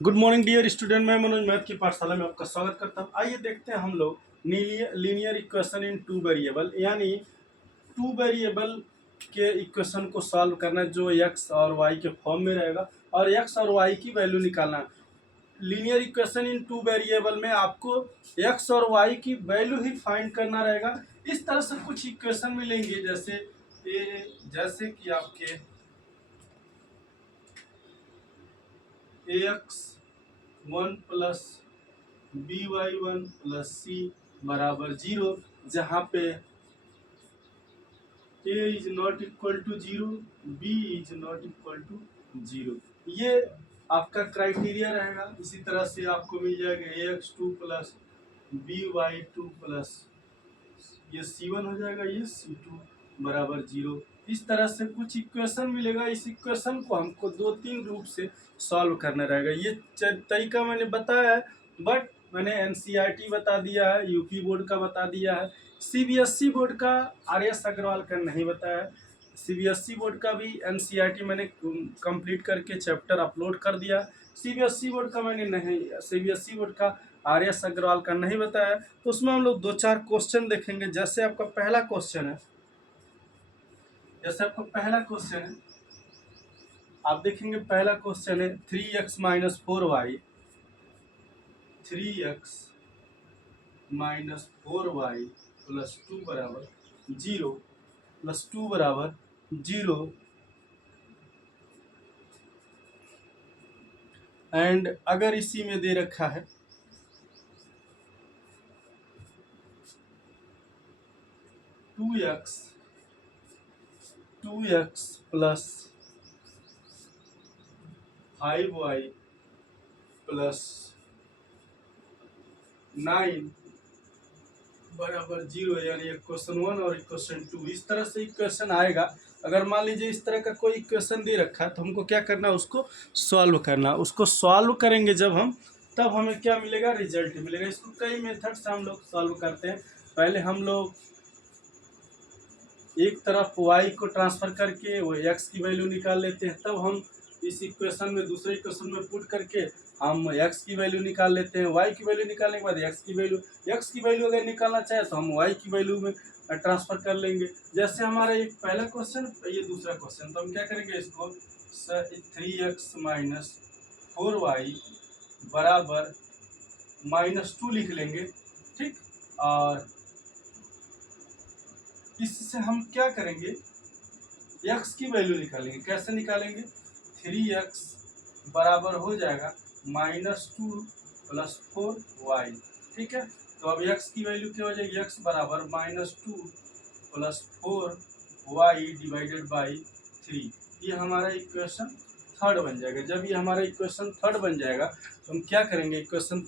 Good morning dear student. मैं Manoj math की पाठशाला में आपका स्वागत करता हूं। आइए देखते हैं हम लोग linear equation in two variable, यानी टू वेरिएबल के इक्वेशन को सॉल्व करना जो एक्स और वाई के फॉर्म में रहेगा और एक्स और वाई की वैल्यू निकालना। Linear equation in two variable में आपको एक्स और वाई की वैल्यू ही फाइंड करना रहेगा। इस तरह से कुछ इक्वेशन मिलेंगे, जैसे कि आपके x one plus b y one plus c बराबर जीरो, जहाँ पे a is not equal to zero, b is not equal to zero, ये आपका क्राइटेरिया रहेगा। इसी तरह से आपको मिल जाएगा a x two plus b y two plus ये सी वन हो जाएगा, ये सी टू बराबर जीरो। इस तरह से कुछ इक्वेशन मिलेगा। इस इक्वेशन को हमको दो तीन रूप से सॉल्व करना रहेगा। ये तरीका मैंने बताया है, बट मैंने एनसीईआरटी बता दिया है, यूपी बोर्ड का बता दिया है, सीबीएसई बोर्ड का आर.एस. अग्रवाल का नहीं बताया है। सीबीएसई बोर्ड का भी एनसीईआरटी मैंने कंप्लीट करके चैप्टर अपलोड कर दिया। सीबीएसई बोर्ड का मैंने नहीं, सीबीएसई बोर्ड का आर.एस. अग्रवाल का नहीं बताया। तो उसमें हम लोग दो चार क्वेश्चन देखेंगे। जैसे आपका पहला क्वेश्चन है, आप देखेंगे पहला क्वेश्चन है 3x minus four y, 3x minus four y plus two बराबर जीरो, प्लस टू बराबर जीरो, एंड अगर इसी में दे रखा है 2x प्लस 5y प्लस 9 बराबर जीरो, यानी इक्वेशन वन और इक्वेशन टू। इस तरह से इक्वेशन आएगा। अगर मान लीजिए इस तरह का कोई इक्वेशन दे रखा है तो हमको क्या करना है, उसको सॉल्व करना। उसको सॉल्व करेंगे जब हम, तब हमें क्या मिलेगा, रिजल्ट मिलेगा। इसको कई मेथड से हम लोग सॉल्व करते हैं। पहले हम लोग एक तरफ y को ट्रांसफर करके वो x की वैल्यू निकाल लेते हैं, तब हम इस इक्वेशन में दूसरे इक्वेशन में पुट करके हम x की वैल्यू निकाल लेते हैं। y की वैल्यू निकालने के बाद x की वैल्यू अगर निकालना चाहे तो हम y की वैल्यू में ट्रांसफर कर लेंगे। जैसे हमारा एक पहला क्वेश्चन, ये दूसरा क्वेश्चन, तो हम क्या करेंगे, इसको 3x माइनस फोर वाई बराबर माइनस टू लिख लेंगे, ठीक। और इससे हम क्या करेंगे, x की वैल्यू निकालेंगे। कैसे निकालेंगे, 3x बराबर हो जाएगा minus two plus four y, ठीक है। तो अब x की वैल्यू क्या हो जाएगी, x बराबर minus two plus four y divided by three. ये हमारा इक्वेशन थर्ड बन जाएगा। जब ये हमारा इक्वेशन थर्ड बन जाएगा तो हम क्या करेंगे, इक्वेशन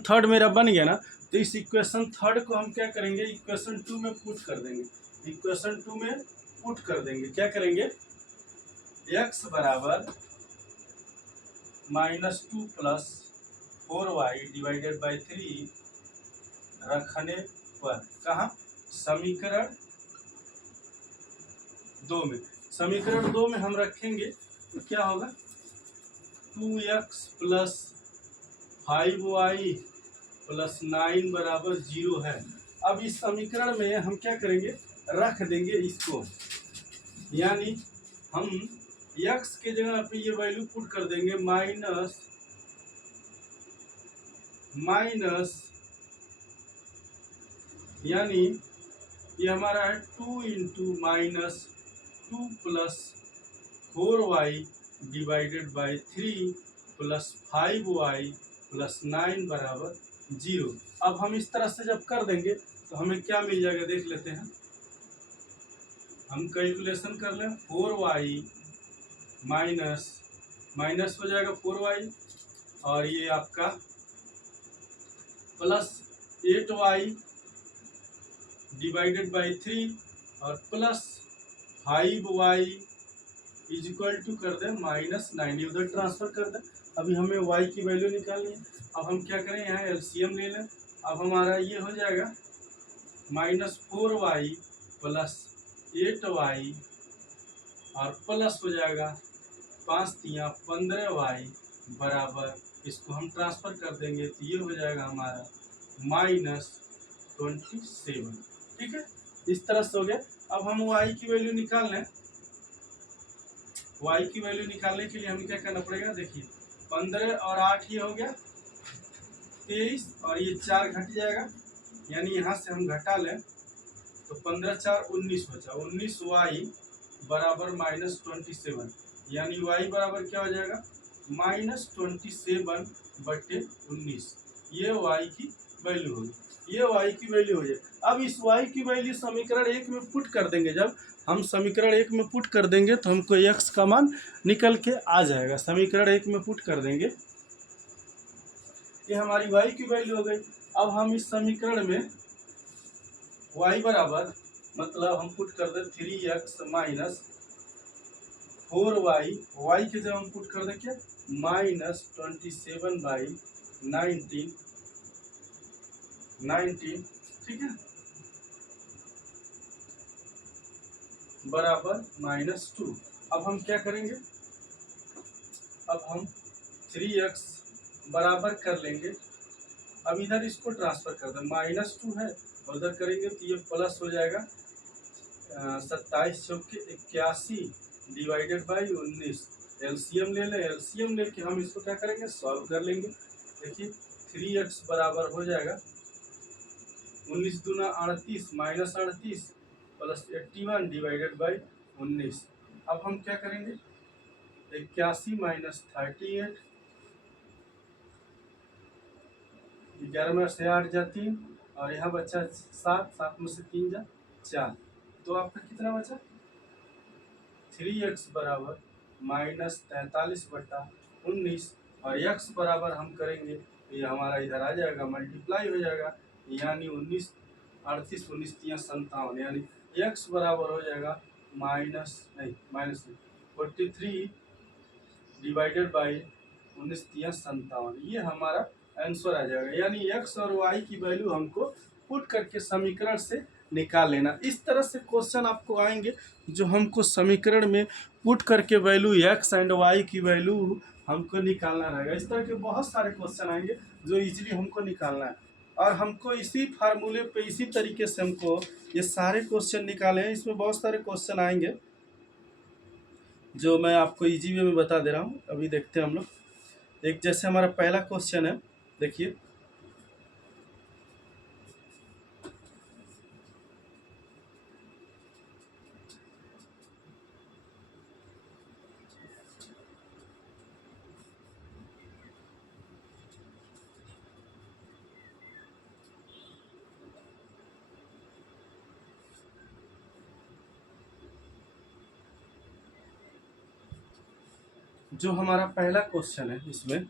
थर्ड मेरा बन गया ना, तो इस इक्वेशन थर्ड को हम क्या करेंगे, इक्वेशन टू में पुट कर देंगे। इक्वेशन टू में पुट कर देंगे, क्या करेंगे, x बराबर minus two plus four y divided by three रखने पर, कहाँ, समीकरण दो में हम रखेंगे तो क्या होगा, 2x प्लस 5y प्लस 9 बराबर जीरो है। अब इस समीकरण में हम क्या करेंगे, रख देंगे इसको, यानी हम x के जगह पे ये वैल्यू पुट कर देंगे माइनस, यानी ये हमारा है 2 into minus two plus four y divided by three plus 5y plus 9 बराबर जीरो। अब हम इस तरह से जब कर देंगे तो हमें क्या मिल जाएगा, देख लेते हैं। हम कैलकुलेशन कर लें, 4y माइनस हो जाएगा 4y, और ये आपका plus 8y divided by three और plus 5y is equal to कर दें माइनस 9, उधर ट्रांसफर कर दें। अभी हमें y की वैल्यू निकालनी है। अब हम क्या करें, यहाँ एलसीएम ले लें। अब हमारा ये हो जाएगा माइनस 4y प्लस 8y और प्लस हो जाएगा 5 तियाँ 15y बराबर, इसको हम ट्रांसफर कर देंगे तो ये हो जाएगा हमारा -27। ठीक है, इस तरह से हो गया। अब हम y की वैल्यू निकाल लें। y की वैल्यू निकालने के लिए हमें क्या करना पड़ेगा, देखिए 15 और 8 ये हो गया 23, और ये 4 घट जाएगा, यानी यहाँ से हम घटा लें तो 15 4 19 बचा, 19y बराबर -27, यानी y बराबर क्या हो जाएगा -27/19। ये y की वैल्यू होगी, ये y की वैल्यू हो जाए। अब इस y की वैल्यू समीकरण 1 में पुट कर देंगे। जब हम समीकरण 1 में पुट कर देंगे तो हमको x का मान निकल के आ जाएगा। समीकरण 1 में पुट कर देंगे, ये हमारी y की वैल्यू हो गई। अब हम इस समीकरण में y बराबर, मतलब हम पुट कर दे 3x माइनस 4y, y के जब हम पुट कर दे क्या -27/19, ठीक है, बराबर -2। अब हम क्या करेंगे, अब हम 3x बराबर कर लेंगे। अब इधर इसको ट्रांसफर कर दें, -2 है और उधर करेंगे तो ये प्लस हो जाएगा 27 चौके 81 डिवाइडेड बाई 19। एलसीएम ले लें, एलसीएम लेके हम इसको क्या करेंगे, सॉल्व कर लेंगे। देखिए 3x बराबर हो जाएगा 19 दूना 38 -38 प्लस 81 डिवाइडेड बाई 19। अब हम क्या करेंगे, 81 माइनस 38, 11 में से 8 जा 3, और यहाँ बचा 7, 7 में से 3 जा 4, तो आपका कितना बचा 3x बराबर -43/19, और x बराबर हम करेंगे तो ये हमारा इधर आ जाएगा, मल्टीप्लाई हो जाएगा, यानी 19 38 19 3 57, यानी x बराबर हो जाएगा -43 डिवाइडेड बाई 19 3 57। ये हमारा आंसर आ जाएगा, यानी x और y की वैल्यू हमको पुट करके समीकरण से निकाल लेना। इस तरह से क्वेश्चन आपको आएंगे जो हमको समीकरण में पुट करके वैल्यू x एंड y की वैल्यू हमको निकालना रहेगा। इस तरह के बहुत सारे क्वेश्चन आएंगे जो इजीली हमको निकालना है, और हमको इसी फार्मूले पे इसी तरीके से हमको ये सारे क्वेश्चन निकाले हैं। इसमें बहुत सारे क्वेश्चन आएंगे जो मैं आपको इजी वे में बता दे रहा हूँ। अभी देखते हैं हम लोग, एक जैसे हमारा पहला क्वेश्चन है, देखिए जो हमारा पहला क्वेश्चन है, इसमें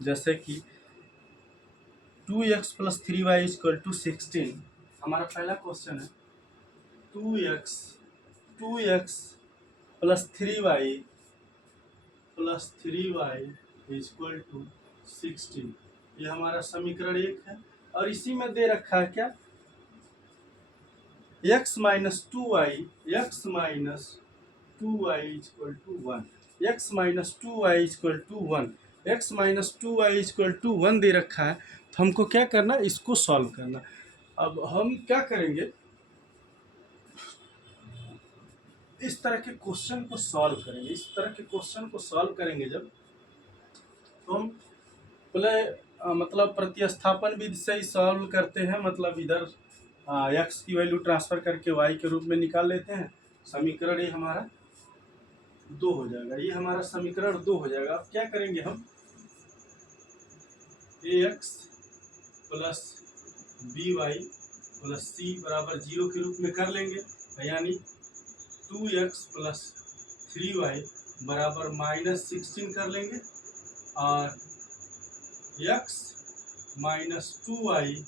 जैसे कि 2x + 3y = 16, हमारा पहला क्वेश्चन है 2x + 3y = 16, ये हमारा समीकरण 1 है। और इसी में दे रखा है क्या, x - 2y = 1, x - 2y = 1 दे रखा है, तो हमको क्या करना है, इसको सॉल्व करना। अब हम क्या करेंगे, इस तरह के क्वेश्चन को सॉल्व करेंगे। इस तरह के क्वेश्चन को सॉल्व करेंगे जब, तो हम पहले मतलब प्रतिस्थापन विधि से ही सॉल्व करते हैं। मतलब इधर x की वैल्यू ट्रांसफर करके y के रूप में निकाल लेते हैं। समीकरण ये हमारा 2 हो जाएगा, ये हमारा समीकरण 2 हो जाएगा। अब क्या करेंगे हम, ax + by + c बराबर 0 के रूप में कर लेंगे, यानी 2x + 3y बराबर -16 कर लेंगे, और x - 2y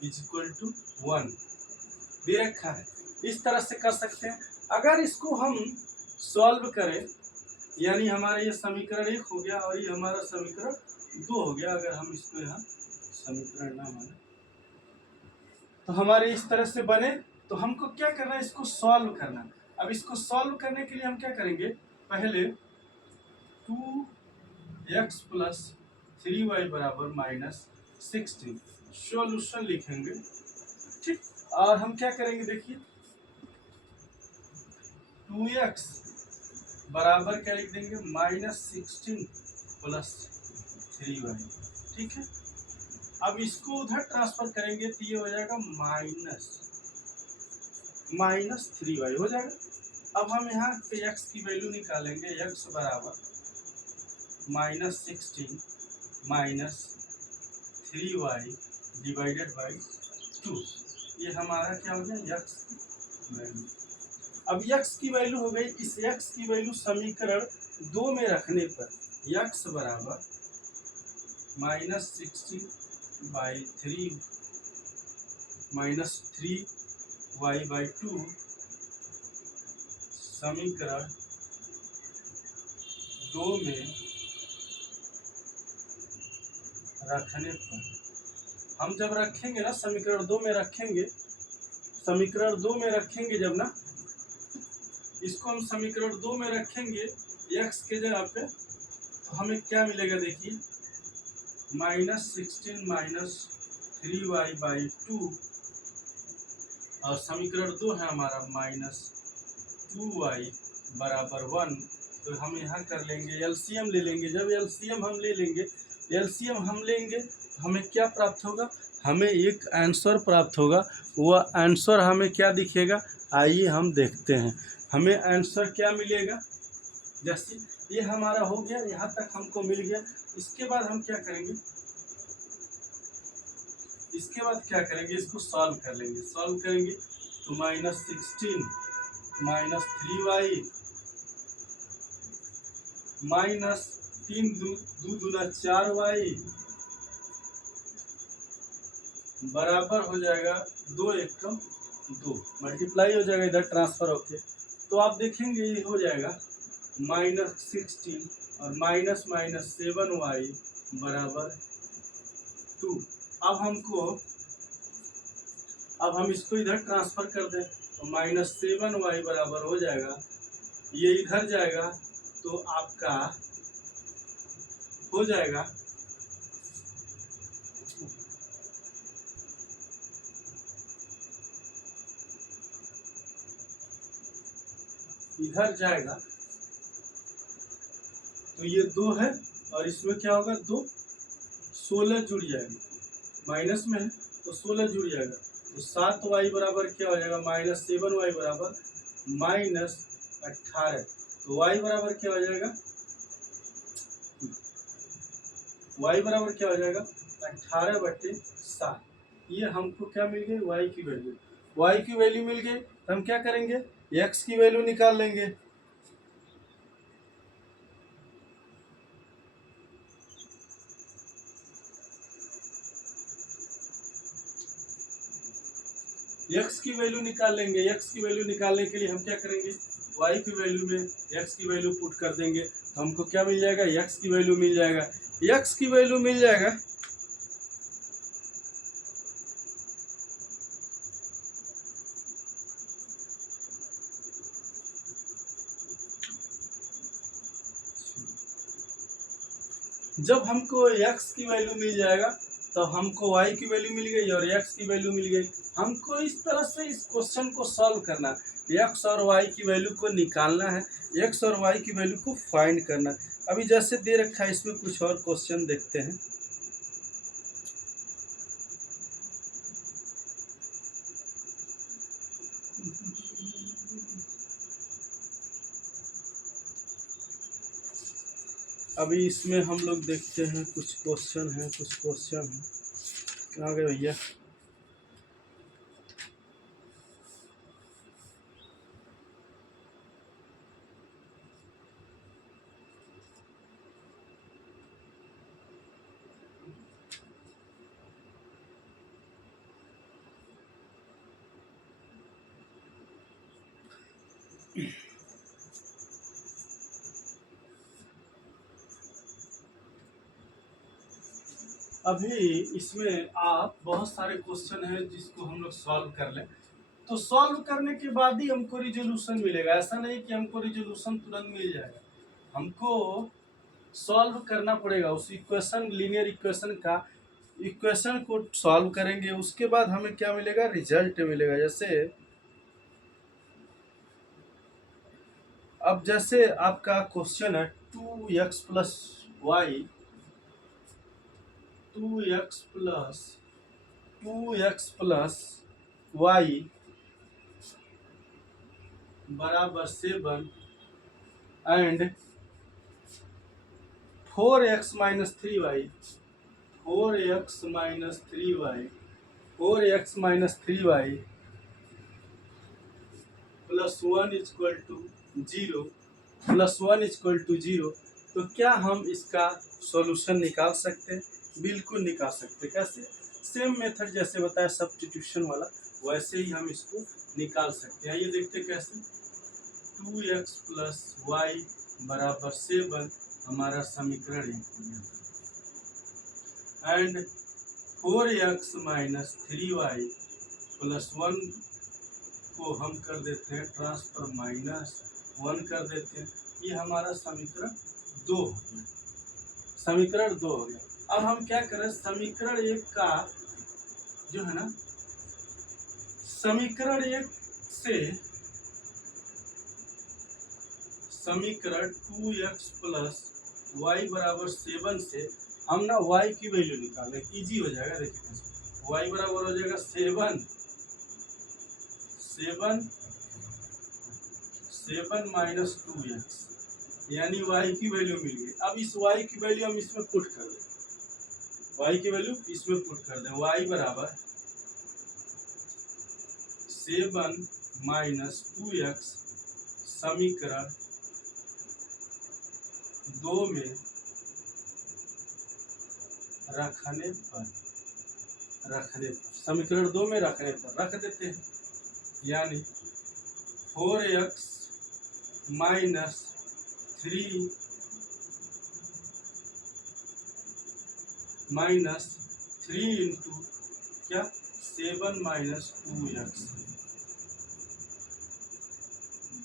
= 1 दे रखा है। इस तरह से कर सकते हैं। अगर इसको हम सॉल्व करें, यानी हमारा ये समीकरण 1 हो गया और ये हमारा समीकरण 2 हो गया। अगर हम इसको यहाँ समीकरण ना माने तो हमारे इस तरह से बने, तो हमको क्या करना है, इसको सॉल्व करना। अब इसको सॉल्व करने के लिए हम क्या करेंगे, पहले 2x प्लस 3y बराबर -16 सॉल्यूशन लिखेंगे, ठीक। और हम क्या करेंगे, देखिए 2x बराबर क्या लिख देंगे, -16 प्लस 3y, ठीक है। अब इसको उधर ट्रांसफर करेंगे तो ये हो जाएगा -3y हो जाएगा। अब हम यहाँ पे x की वैल्यू निकालेंगे, x बराबर -16 माइनस 3y डिवाइडेड बाई 2, ये हमारा क्या हो गया, x की वैल्यू। अब x की वैल्यू हो गई, इस x की वैल्यू समीकरण 2 में रखने पर x बराबर -16/3 -3y/2 समीकरण 2 में रखने पर, हम जब रखेंगे ना समीकरण 2 में रखेंगे, समीकरण 2 में रखेंगे जब ना, इसको हम समीकरण 2 में रखेंगे x के जगह पे, तो हमें क्या मिलेगा, देखिए -16 -3y/2 और समीकरण 2 है हमारा -2y बराबर 1। तो हम यहाँ कर लेंगे एलसीएम ले लेंगे, जब एलसीएम हम ले लेंगे तो हमें क्या प्राप्त होगा, हमें एक आंसर प्राप्त होगा। वह आंसर हमें क्या दिखेगा, आइए हम देखते हैं हमें आंसर क्या मिलेगा। जैसे ये हमारा हो गया, यहाँ तक हमको मिल गया। इसके बाद हम क्या करेंगे, इसको सॉल्व कर लेंगे। सॉल्व करेंगे तो -16 -3y -3 दो दूना 4y बराबर हो जाएगा 2 एकम 2, मल्टीप्लाई हो जाएगा इधर ट्रांसफर होके। तो आप देखेंगे ये हो जाएगा -16 और -7y बराबर 2। अब हम इसको इधर ट्रांसफर कर दें तो -7y बराबर हो जाएगा, ये इधर जाएगा तो आपका हो जाएगा इधर जाएगा तो ये 2 है और इसमें क्या होगा, 2 16 जुड़ जाएगा, माइनस में है तो 16 जुड़ जाएगा, तो 7y बराबर क्या हो जाएगा, -7y बराबर -18। तो y बराबर क्या हो जाएगा, y बराबर क्या हो जाएगा 18/7। ये हमको क्या मिल गई, y की वैल्यू मिल गई। हम क्या करेंगे, x की वैल्यू निकाल लेंगे। x की वैल्यू निकालने के लिए हम क्या करेंगे, y की वैल्यू में x की वैल्यू पुट कर देंगे, तो हमको क्या मिल जाएगा, x की वैल्यू मिल जाएगा। जब हमको x की वैल्यू मिल जाएगा तो हमको y की वैल्यू मिल गई और x की वैल्यू मिल गई। हमको इस तरह से इस क्वेश्चन को सॉल्व करना, x और y की वैल्यू को निकालना है, x और y की वैल्यू को फाइंड करना। अभी जैसे दे रखा है इसमें कुछ और क्वेश्चन देखते हैं। अभी इसमें हम लोग देखते हैं कुछ क्वेश्चन है कहाँ गए भैया। अभी इसमें आप बहुत सारे क्वेश्चन हैं जिसको हम लोग सॉल्व कर लें। तो सॉल्व करने के बाद ही हमको रिजोल्यूशन मिलेगा, ऐसा नहीं कि हमको रिजोल्यूशन तुरंत मिल जाएगा, हमको सॉल्व करना पड़ेगा उस इक्वेशन, लीनियर इक्वेशन का इक्वेशन को सॉल्व करेंगे, उसके बाद हमें क्या मिलेगा, रिजल्ट मिलेगा। जैसे आपका क्वेश्चन है 2x plus Y 2x plus y बराबर 7 and 4x minus 3y 4x minus 3y plus 1 equal to 0 तो क्या हम इसका सॉल्यूशन निकाल सकते हैं? बिल्कुल निकाल सकते हैं। कैसे? सेम मेथड जैसे बताया सब्स्टिट्यूशन वाला, वैसे ही हम इसको निकाल सकते हैं। ये देखते कैसे, 2x प्लस वाई बराबर 7 हमारा समीकरण 1 हो गया and 4x minus 3y plus 1 को हम कर देते हैं ट्रांसफर माइनस 1 कर देते हैं, ये हमारा समीकरण 2 हो गया। समीकरण 2 हो गया। अब हम क्या करें, समीकरण 1 का जो है ना, समीकरण 1 से समीकरण 2x प्लस वाई बराबर 7 से हम ना y की वैल्यू निकालें, इजी हो जाएगा। देखिए कैसे, y बराबर हो जाएगा 7 माइनस 2x, यानी y की वैल्यू मिल गई। अब इस y की वैल्यू हम इसमें पुट कर दें, y बराबर 7 माइनस 2x समीकरण 2 में रखने पर समीकरण 2 में रखने पर रख देते हैं, यानी 4x माइनस 3 इंटू क्या 7 माइनस 2x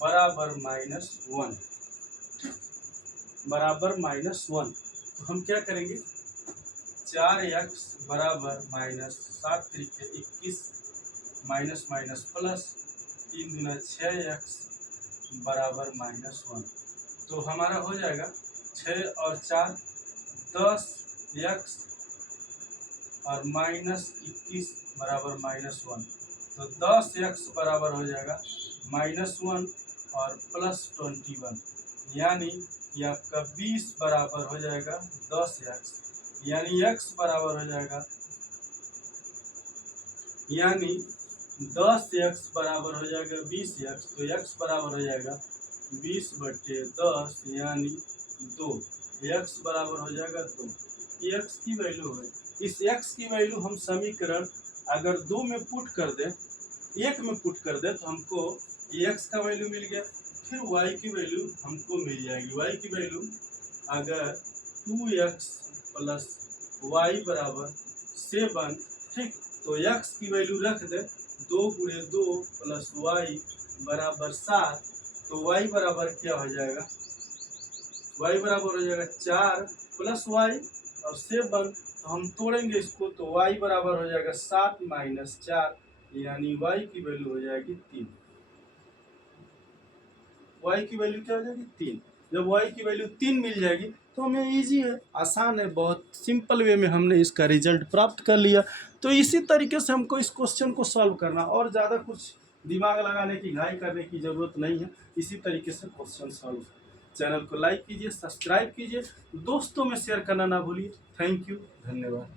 बराबर -1 तो हम क्या करेंगे, 4x बराबर माइनस 7 तरीके 21 माइनस माइनस प्लस 3 गुना 6x बराबर -1 तो हमारा हो जाएगा 6 और 4 10x और माइनस 21 बराबर -1 तो 10x बराबर हो जाएगा -1 और प्लस 21, यानी कि आपका 20 बराबर हो जाएगा 10x, यानी x बराबर हो जाएगा, यानी 10x बराबर हो जाएगा 20x, तो x बराबर हो जाएगा 20/10 यानी 2, x बराबर हो जाएगा 2। ये x की वैल्यू है। इस x की वैल्यू हम समीकरण अगर 2 में पुट कर दें, 1 में पुट कर दें तो हमको x का वैल्यू मिल गया, फिर y की वैल्यू हमको मिल जाएगी। y की वैल्यू अगर 2x प्लस वाई बराबर 7, ठीक, तो x की वैल्यू रख दे 2 गुणे 2 प्लस वाई बराबर 7, तो y बराबर क्या हो जाएगा, y बराबर हो जाएगा 4 प्लस वाई और 7, तो हम तोड़ेंगे इसको तो y बराबर हो जाएगा 7 माइनस 4, यानी y की वैल्यू हो जाएगी 3। y की वैल्यू क्या हो जाएगी 3। जब y की वैल्यू 3 मिल जाएगी तो हमें इजी है, आसान है, बहुत सिंपल वे में हमने इसका रिजल्ट प्राप्त कर लिया। तो इसी तरीके से हमको इस क्वेश्चन को सॉल्व करना, और ज़्यादा कुछ दिमाग लगाने की घाई करने की ज़रूरत नहीं है। इसी तरीके से क्वेश्चन सॉल्व। चैनल को लाइक कीजिए, सब्सक्राइब कीजिए, दोस्तों में शेयर करना ना भूलिए। थैंक यू, धन्यवाद।